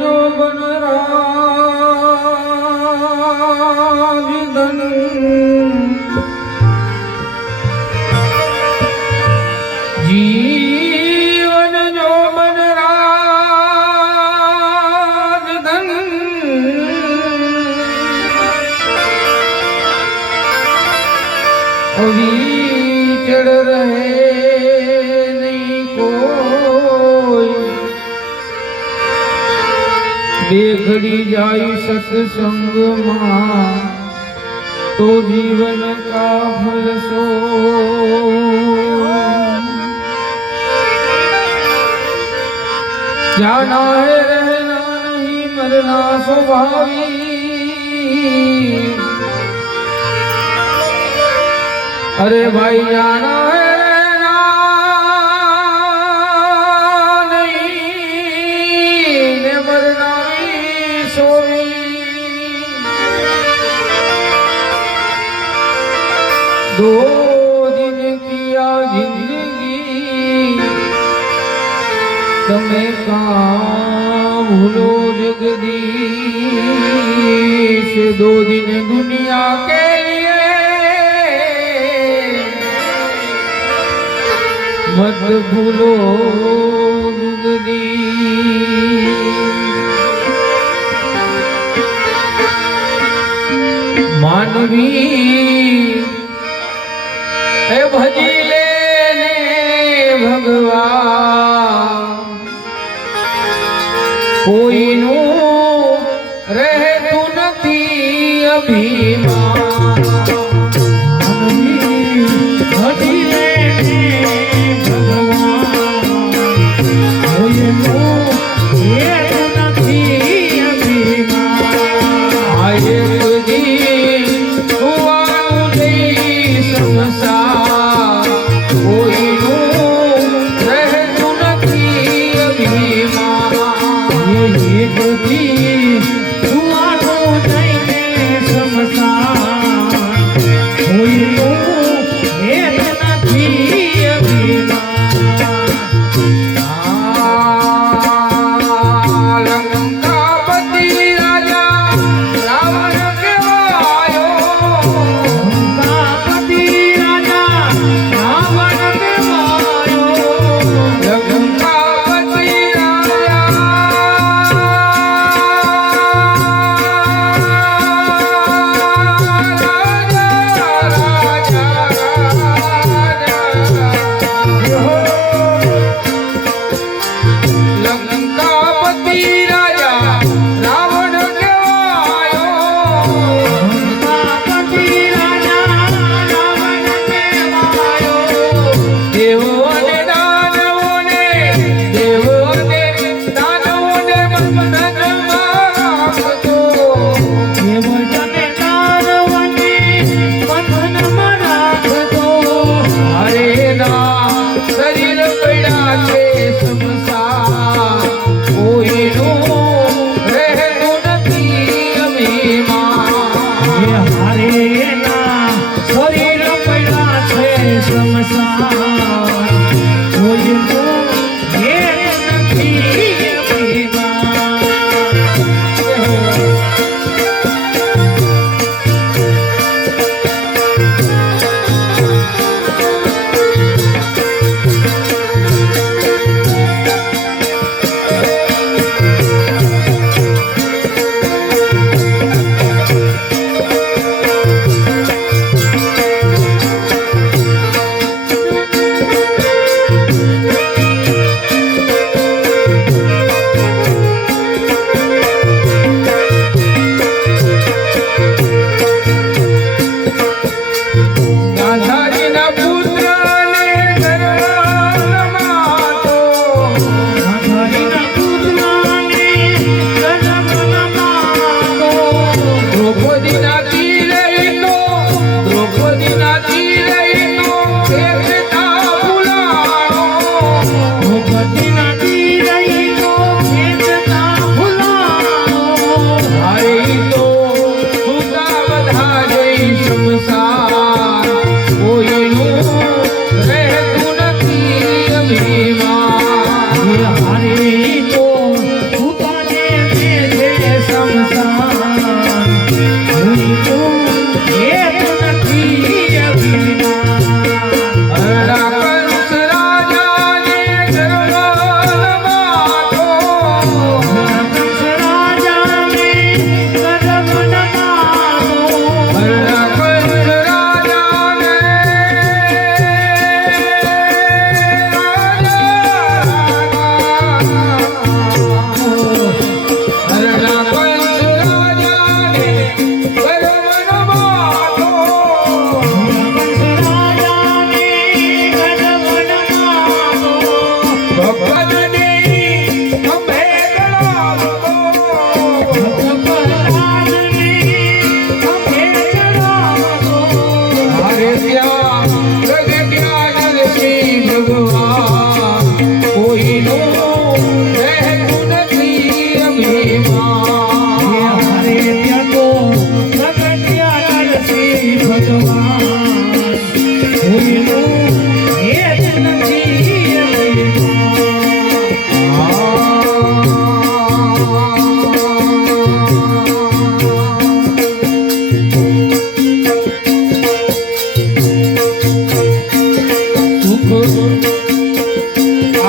जो बनराज धन जीवन जो बनराज धन अभी चढ़ रहे नहीं कोई देखड़ी जाई सत्संग मां तो जीवन का फल सो जाना है रहना नहीं मरना स्वाभाविक अरे भाई जाना है रहना नहीं ने मरना भी सोई दो दिन किया जिंदगी तमे काम भूलो जगदीश दो दिन दुनिया के मत भूलो मानवी ए भजी लेने भगवान कोई नु रहतु नथी अभिमान भजी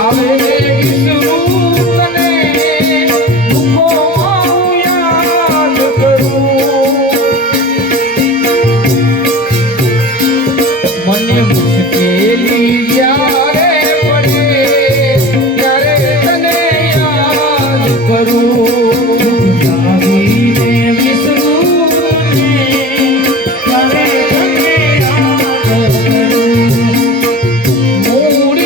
આવે રે વિષ્ણુ તને દુઃખોમાં હું યાદ કરું. મને મુશ્કેલી જ્યારે પડે ત્યારે તને યાદ કરું. જાગીને વિસરું મને, ત્યારે તને યાદ કરું. મૂળ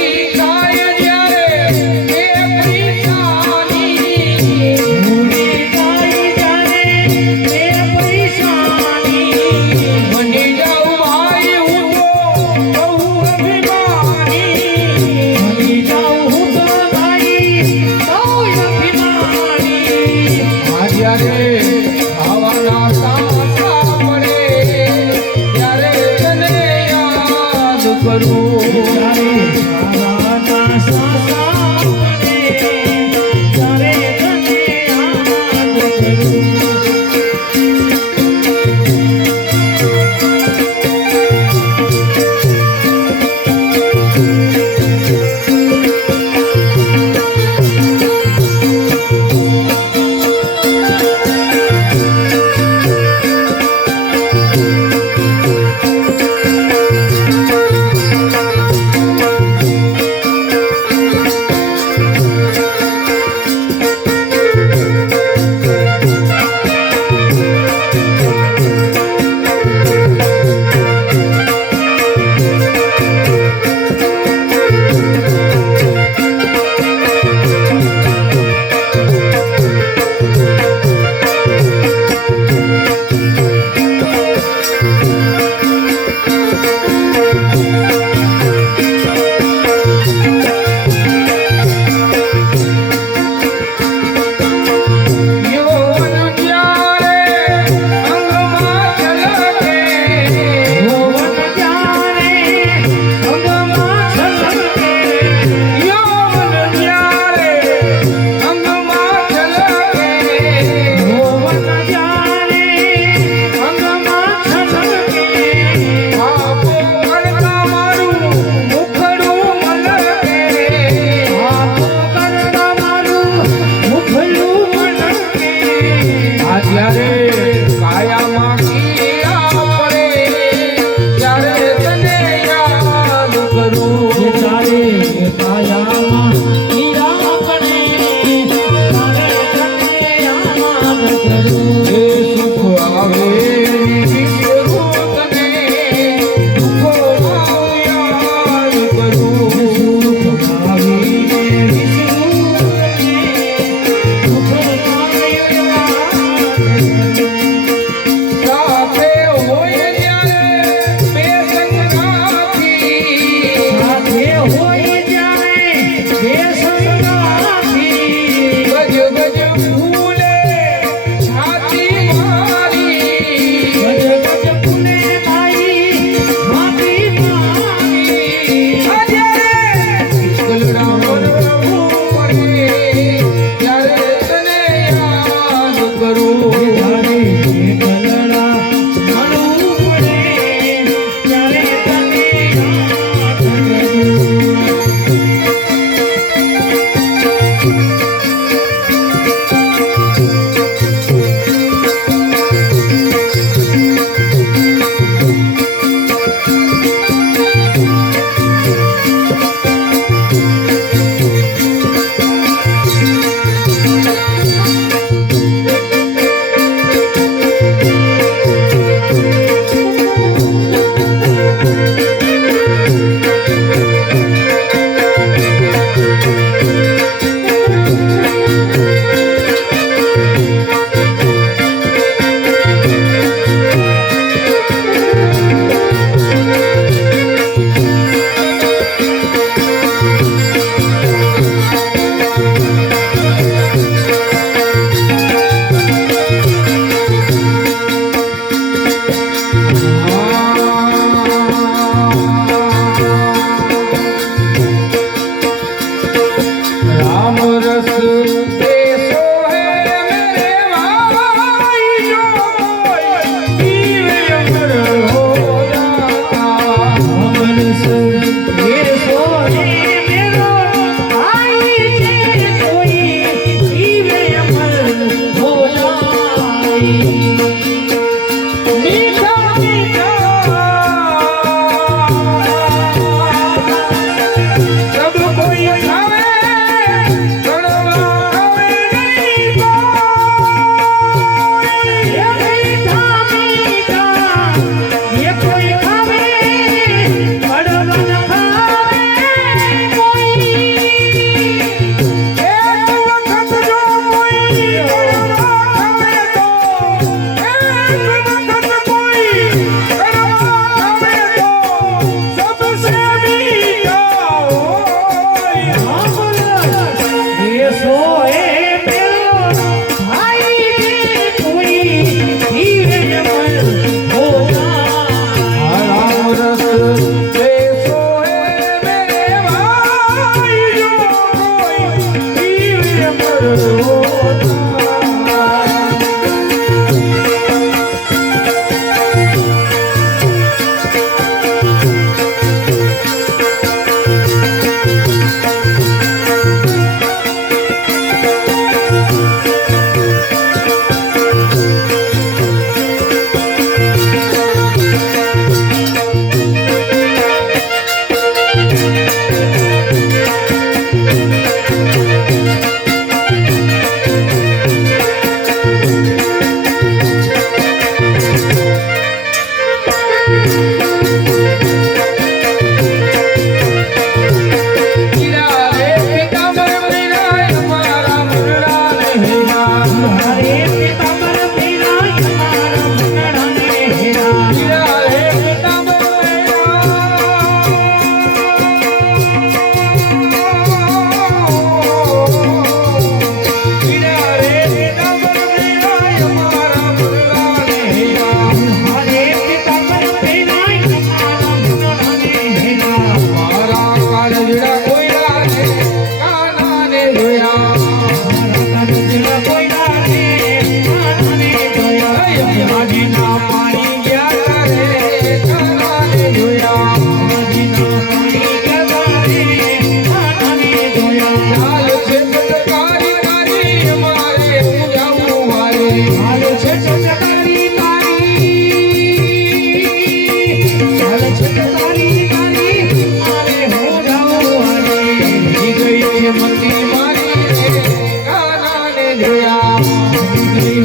મતી મારી રે કાનાને જોયા મતી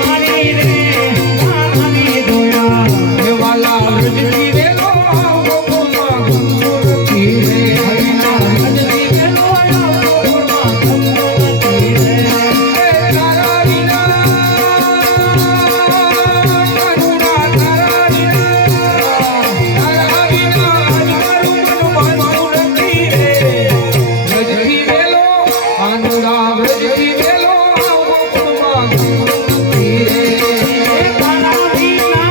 મારી રે કાનાને જોયા હે વાલા વ્રજથી વેલો ગોકુળમાં ગમતો નથી રે હરિના વ્રજથી વેલો ગોકુળમાં ગમતો નથી રે તારા વિના કરુણા તારા વિના આજ મારું મન માનતું નથી રે વ્રજથી વેલો આનુરા વ્રજથી વેલો ગોકુળમાં ગમતો નથી રે તારા વિના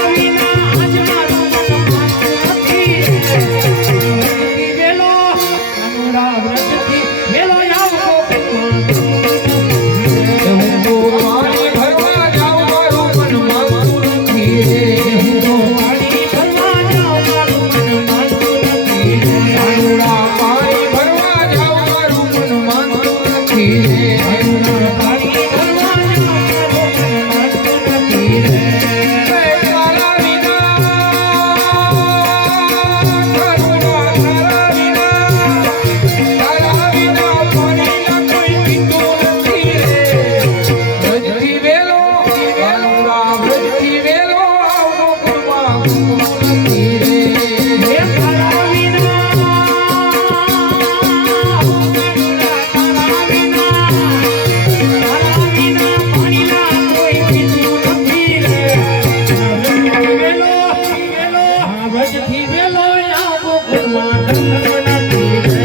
આજ મારું મન માનતું નથી રે વ્રજથી વેલો અનુરા વ્રજથી વેલો આવો ગોકુળમાં હું તો પાણી ભરવા જાઉં મારું મન માનતું નથી રે પાણી ભરવા જાઉં મારું મન માનતું નથી રે આનુરા પાણી ભરવા જાઉં મારું મન માનતું નથી રે પાણી ભરવા જાઉં મારું મન માનતું નથી રે તારા વિના કરુણા તારા વિના પાણીના કોઈ પીતું નથી રે વ્રજથી વેલો આનુરા વ્રજથી વેલો ગોકુળમાં ગમતો નથી રે હે તારા વિના પાણીના કોઈ પીતું નથી રે વેલો વ્રજથી વેલો આવો ગોકુળમાં નથી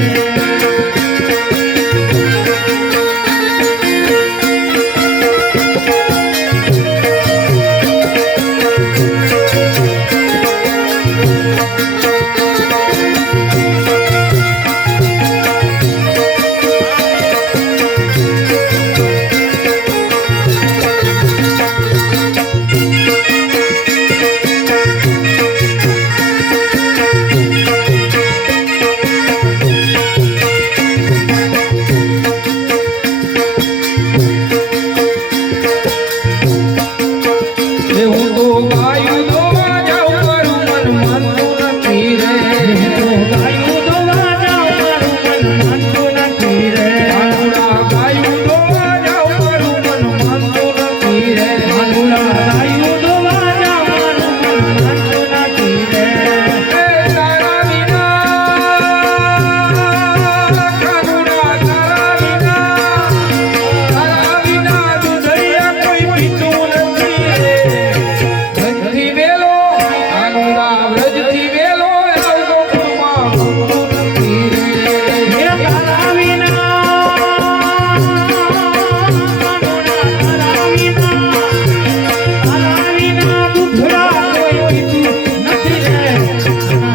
રે હું તો ગાયું દોવા જાઉં મારું મન માનતું નથી રે ગાયું દોવા જાઉં મારું મન માનતું નથી રે આનુરા ગાયું દોવા જાઉં મારું મન માનતું નથી રે ગાયું દોવા જાઉં મારું મન માનતું નથી રે તારા વિના કરુણા તારા વિના દુધૈયા કોઈ પીતું નથી રે વ્રજથી વેલો આનુરા વ્રજથી વેલો આવતો ગોકુળમાં ગમતું નથી રે હે તારા વિના દુધરા કોઈ પીતું નથી રે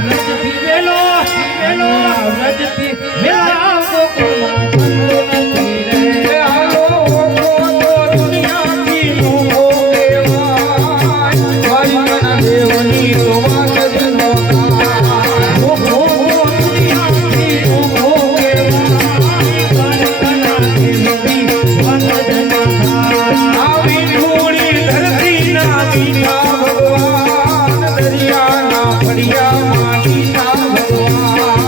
વ્રજથી વેલો વ્રજથી વેલા ગોકુળમાં ગમતું નથી રે હાલો તો દુનિયાથી મોહો કહેવાય વાયુના દેવની તો વાત જ ન આવી ધૂળી ધરતીના મીઠા ભગવાન દરિયાના ફળિયામાં મીઠા ભગવાન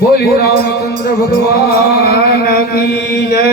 બોલ્યો રામચંદ્ર ભગવાન કી જય।